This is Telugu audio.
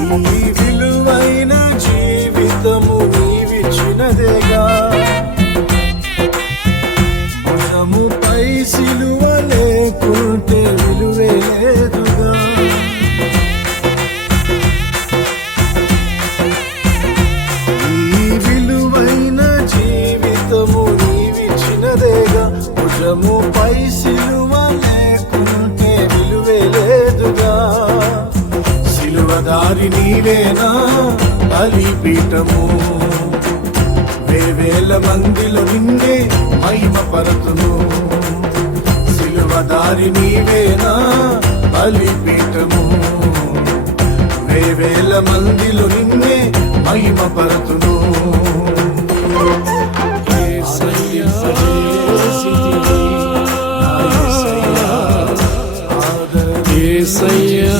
ఈ విలువైన జీవితము నీవిచ్చినదేగా, భుజముపై సిలువ లేకుంటే విలువే లేదుగా. ఈ విలువైన జీవితము నీవిచ్చినదేగా, భుజముపై సిలువ లేకుంటే విలువే లేదుగా. సిలువదారి నీవేనా బలిపీఠము, వేవేల మందిలో నిన్నే మహిమ పరతును. సిలువదారి నీవేనా బలిపీఠము, వేవేల మందిలో నిన్నే మహిమ పరతును. యేసయ్యా